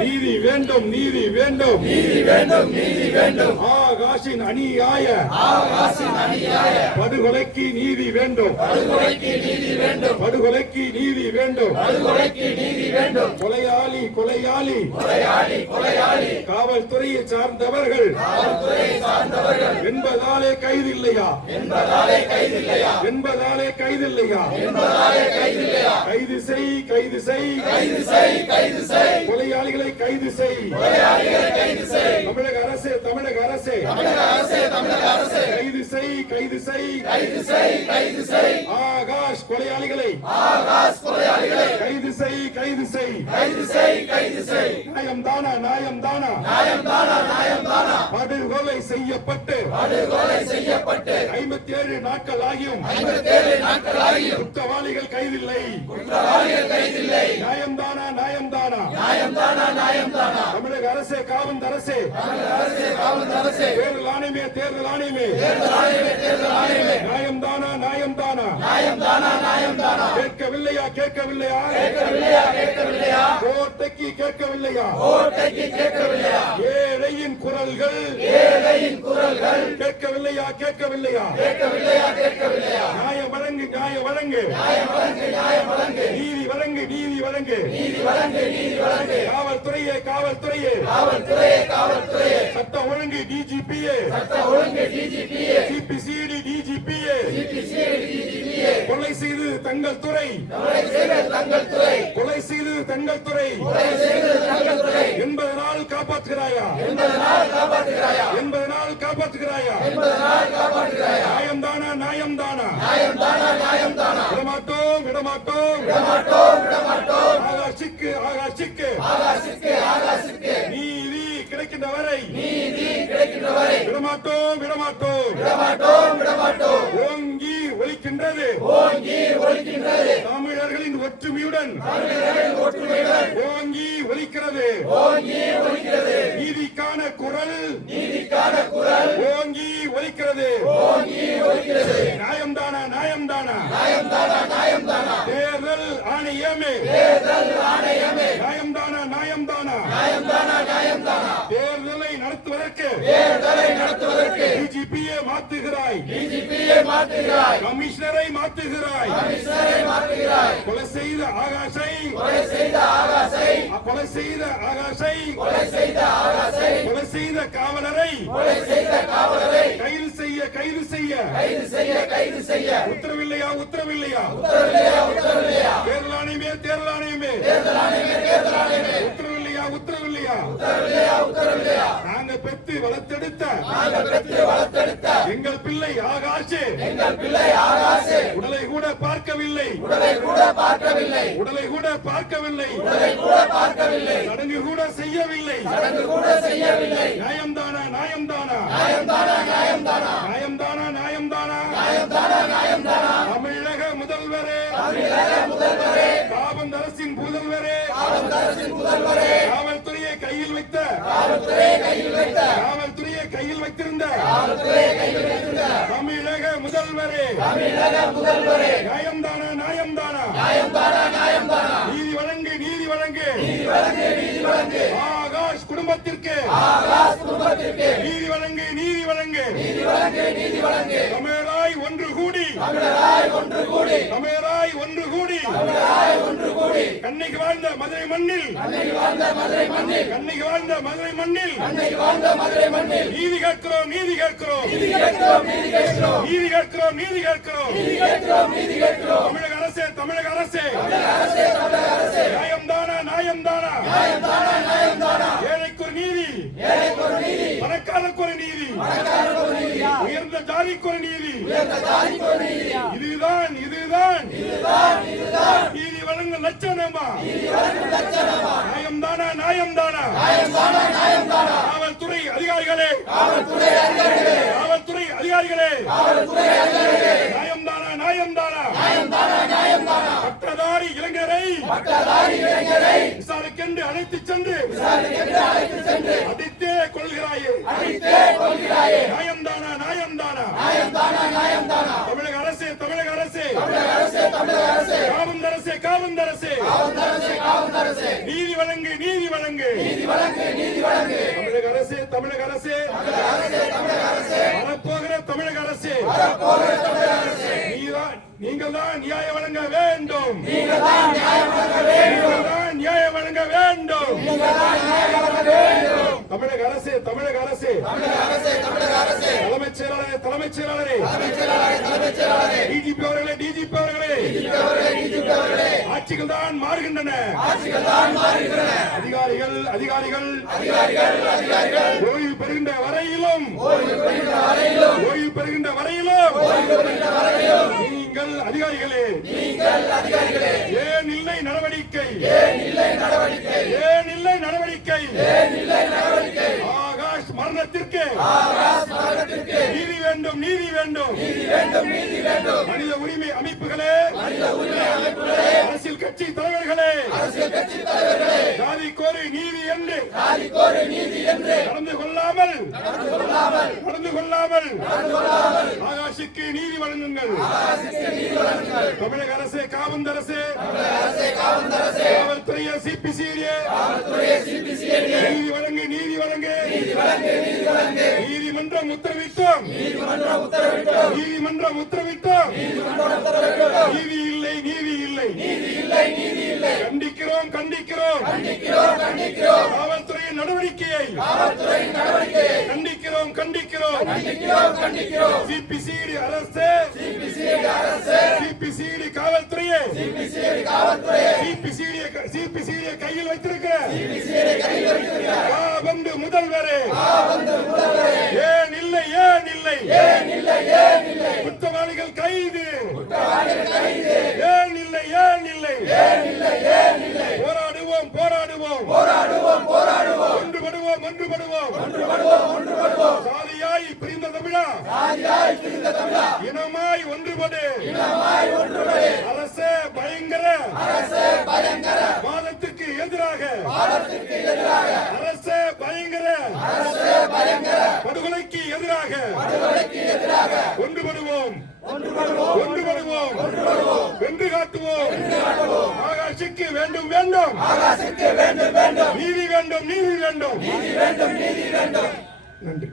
நீதி வேண்டும், நீதி வேண்டும், நீதி வேண்டும், நீதி வேண்டும். ஆகாஷின் அநியாய படுகொலைக்கு நீதி வேண்டும், படுகொலைக்கு நீதி வேண்டும், படுகொலைக்கு நீதி வேண்டும், படுகொலைக்கு நீதி வேண்டும். கொலையாளி கொலையாளி கொலையாளி கொலையாளி காவல்துறையை சார்ந்தவர்கள், காவல்துறையை சார்ந்தவர்கள் என்பதாலே கைதில்லையா, என்பதாலே கைதில்லையா, என்பதாலே கைதில்லையா, என்பதாலே கைதில்லையா. கைது செய், கைது செய், கைது செய், கைது செய். கொலையாளிகளை கைது செய், கொலையாளிகளை கைது செய். தமிழக அரசே, தமிழக அரசே, தமிழக அரசே, தமிழக அரசே கைது செய், கைது செய், கைது செய், கைது செய். ஆகாஷ் கொலையாளிகளை, ஆகாஷ் கொலையாளிகளை கைது செய், கைது செய், கைது செய், கைது செய். நியாயம் தானா, நியாயம் தானா, நியாயம் தானா, நியாயம் தானா. படுகொலை செய்யப்பட்டு, படுகொலை செய்யப்பட்டு 57 நாட்கள் ஆகியும், 57 நாட்கள் ஆகியும் குற்றவாளிகள் கைதில்லை, குற்றவாளிகள் கைதில்லை. நியாயம் தானா, நியாயம் தானா, நியாயம் தானா, நியாயம் தானா. தமிழக அரசே, காவல் அரசே, தமிழக அரசே, காவல் அரசே தேர்தல் ஆணையமே, தேர்தல் ஆணையமே, தேர்தல் ஆணையமே, தேர்தல் ஆணையமே. நியாயம் தானா, நியாயம் தானா, நியாயம் தானா, நியாயம் தானா. கேட்கவில்லையா, கேட்கவில்லையா, கேட்கவில்லையா, கேட்கவில்லையா. கோட்டைக்கு கேட்கவில்லையா, கோட்டைக்கு கேட்கவில்லையா. ஏழையின் குரல்கள், ஏழையின் குரல்கள் கேட்கவில்லையா, கேட்கவில்லையா, கேட்கவில்லையா, கேட்கவில்லையா. நியாயம் வழங்கு, நியாயம் வழங்கு, நியாயம் வழங்கு, நியாயம் வழங்கு. நீதி வழங்கு, நீதி வழங்கு, நீதி வழங்கு, நீதி வழங்கு. காவல்துறையே, காவல்துறையே, காவல்துறையே, காவல்துறையே. சட்டம் ஒழுங்கு டிஜிபியே, சட்டம் ஒழுங்கு டிஜிபியே. CPCT டிஜிபியே, CPCT டிஜிபியே. கொலை செய்து தங்கள் துறை, கொலை செய்து தங்கள் துறை, கொலை செய்து தங்கள் துறை, கொலை செய்து தங்கள் துறை. 80 நாள் காப்பாற்றுகிறாயா, 80 நாள் காப்பாற்றுகிறாயா, 80 நாள் காப்பாற்றுகிறாயா, 80 நாள் காப்பாற்றுகிறாயா. நியாயம் தானா, நியாயம் தானா, நியாயம் தானா, நியாயம் தானா. விடமாட்டோம், விடமாட்டோம், விடமாட்டோம், விடமாட்டோம். ஆகாஷுக்கு, ஆகாஷுக்கு, ஆகாஷுக்கு, ஆகாஷுக்கு நீதி கிடைக்கின்ற வரை, நீதி கிடைக்கின்ற வரை விடமாட்டோம், விடமாட்டோம், விடமாட்டோம், விடமாட்டோம். ஓங்கி ஒலிக்கின்றது, ஓங்கி ஒலிக்கின்றது தமிழர்களின் ஒற்றுமையுடன், தமிழர்களின் ஒற்றுமையுடன் ஓங்கி ஒலிக்கிறது, ஓங்கி ஒலிக்கிறது. நீதிக்கான குரல், நீதிக்கான குரல் ஓங்கி ஒலிக்கிறது, ஓங்கி ஒலிக்கிறது. நியாயம் தானா, நியாயம் தானா, நியாயம் தானா, நியாயம் தானா. தேர்தல் ஆணையமே, தேர்தல் ஆணையமே. நியாயம் தானா, நியாயம் தானா, நியாயம் தானா, நியாயம் தானா. தேர்தலை நடத்துவதற்கு, தேர்தலை நடத்துவதற்கு டிஜிபியை மாற்றுகிறாய், டிஜிபியை மாற்றுகிறாய். கமிஷனரை மாற்றுகிறாய், கமிஷனரை மாற்றுகிறாய். கொலை செய்த ஆகாஷை, கொலை செய்த ஆகாஷை, கொலை செய்த ஆகாஷை, கொலை செய்த ஆகாஷை, கொலை செய்த காவலரை, கொலை செய்த காவலரை கைது செய்ய, கைது செய்ய, கைது செய்ய, கைது செய்ய. உத்தரவில்லையா, உத்தரவில்லையா, உத்தரவில்லையா, உத்தரவில்லையா. தேர்தல் ஆணையமே, தேர்தல் ஆணையமே, தேர்தல் ஆணையமே, தேர்தல் ஆணையமே. உத்தரவில்லையா, உத்தரவில்லையா, உத்தரவில்லையா, உத்தரவில்லையா. நாங்க பெற்று வளர்த்தெடுத்த, நாங்க பெற்று வளர்த்தெடுத்த எங்கள் பிள்ளை ஆகாஷே, எங்கள் பிள்ளை ஆகாஷே உடலை கூட பார்க்கவில்லை, உடலை கூட பார்க்கவில்லை, உடலை கூட பார்க்கவில்லை, உடலை கூட பார்க்கவில்லை. சடங்கு கூட செய்யவில்லை, சடங்கு கூட செய்யவில்லை. நியாயம் தானா, நியாயம் தானா, நியாயம் தானா, நியாயம் தானா, நியாயம் தானா, நியாயம் தானா, நியாயம் தானா, நியாயம் தானா. தமிழக முதல்வரே, தமிழக முதல்வரே, காவல் அரசின் முதல்வரே, காவல் அரசின் முதல்வரே. காவல்துறையை கையில் வைத்த, காவல்துறையை கையில் வைத்த, காவல்துறையை கையில் வைத்திருந்த, காவல்துறையை கையில் வைத்திருந்த தமிழக முதல்வரே, தமிழக முதல்வரே. நியாயம் தானா, நியாயம் தானா, நியாயம் தானா, நியாயம் தானா. நீதி வழங்கு, நீதி வழங்கு, நீதி வழங்கு, நீதி வழங்கு. ஆகாஷ் குடும்பத்திற்கு, ஆகாஷ் குடும்பத்திற்கு நீதி வழங்கு, நீதி வழங்கு, நீதி வழங்கு, நீதி வழங்கு. தமிழராய் ஒன்று கூடி, தமிழராய் ஒன்று கூடி, தமிழராய் ஒன்று கூடி, தமிழராய் ஒன்று கூடி. கண்ணைக்கு வாழ்ந்த மதுரை மண்ணில், கண்ணைக்கு வாழ்ந்த மதுரை மண்ணில், கண்ணைக்கு வாழ்ந்த மதுரை மண்ணில், கண்ணைக்கு வாழ்ந்த மதுரை மண்ணில் நீதி கேட்கிறோம், நீதி கேட்கிறோம், நீதி கேட்கிறோம், நீதி கேட்கிறோம், நீதி கேட்கிறோம், நீதி கேட்கிறோம், நீதி கேட்கிறோம், நீதி கேட்கிறோம். தமிழக அரசே, தமிழக அரசே, தமிழக அரசே, தமிழக அரசே. நியாயம் தானா, நியாயம் தானா, நியாயம் தானா, நியாயம் தானா. ஏழைக்கு ஒரு நீதி, ஏழைக்கு ஒரு நீதி, பணக்காரருக்கு ஒரு நீதி, பணக்காரருக்கு ஒரு நீதி, உயர்ந்த ஜாதிக்கு ஒரு நீதி, உயர்ந்த ஜாதிக்கு ஒரு நீதி. இதுதான், இதுதான், இதுதான், இதுதான் நீதி வழங்கும் லட்சணமா, நீதி வழங்கும் லட்சணமா. நியாயம் தானா, நியாயம் தானா, நியாயம் தானா, நியாயம் தானா. காவல்துறை அதிகாரிகளே, காவல்துறை அதிகாரிகளே, காவல்துறை அதிகாரிகளே, காவல்துறை அதிகாரிகளே. நியாயம் தானா, நியாயம் தானா, நியாயம் தானா, நியாயம் தானா. பட்டதாரி இளைஞரை, பட்டதாரி இளைஞரை விசாரிக்கென்று அழைத்து சென்று, விசாரிக்கென்று அழைத்து சென்று அடித்தே கொள்கிறாயே, அடித்தே கொள்கிறாயே. நியாயம் தானா, நியாயம் தானா, நியாயம் தானா, நியாயம் தானா. தமிழக அரசே, தமிழக அரசே, தமிழக அரசே, தமிழக அரசே. காவல் அரசே, காவல் அரசே, காவல் அரசே, காவல் அரசே. நீதி வழங்கு நீதி வழங்கு தமிழக அரசு வரப்போகிற தமிழக அரசு நீங்கள் தான் நியாயம் வழங்க வேண்டும் நியாயம் வழங்க வேண்டும் தமிழக அரசு தலைமைச் செயலாளரே டிஜிபி அவர்களே ஆட்சிகள் தான் மாறுகின்றன அதிகாரிகள் ஓய்வு பெறுகின்ற வரையிலும் நீங்கள் அதிகாரிகளே ஏன் இல்லை நடவடிக்கை ஆகாஷ் மரணத்திற்கு நீதி வேண்டும் மனித உரிமை அமைப்புகளே அரசியல் கட்சி தலைவர்களே ஜாதி கோரி நீதி என்று நடந்து கொள்ளாமல் ஆகாஷுக்கு நீதி வழங்குங்கள் தமிழக அரசு காவல் அரசு காவல்துறையை சிபிசிஐடியை நீதி வழங்கு நீதிமன்றம் உத்தரவிட்டோம் நீதி இல்லை கண்டிக்கிறோம் காவல்துறையின் நடவடிக்கையை கண்டிக்கிறோம் சிபிசிஐடி அரசு சிபிசிஐடி காவல்துறையை சிபிசிஐடி கையில் வைத்திருக்கிற வந்து முதல்வரே ஏன் இல்லை குற்றவாளிகள் கைது ஏன் இல்லை போராடுவோம் ஒன்றுபடுவோம் சாதியாய் பிரிந்த தமிழா இனமாய் ஒன்றுபடு அரசே பயங்கர வாதத்திற்கு எதிராக அரசே பயங்கர படுகொலைக்கு எதிராக ஒன்றுபடுவோம் வென்று காட்டுவோம் ஆகாஷுக்கு வேண்டும் நீதி வேண்டும் நன்றி.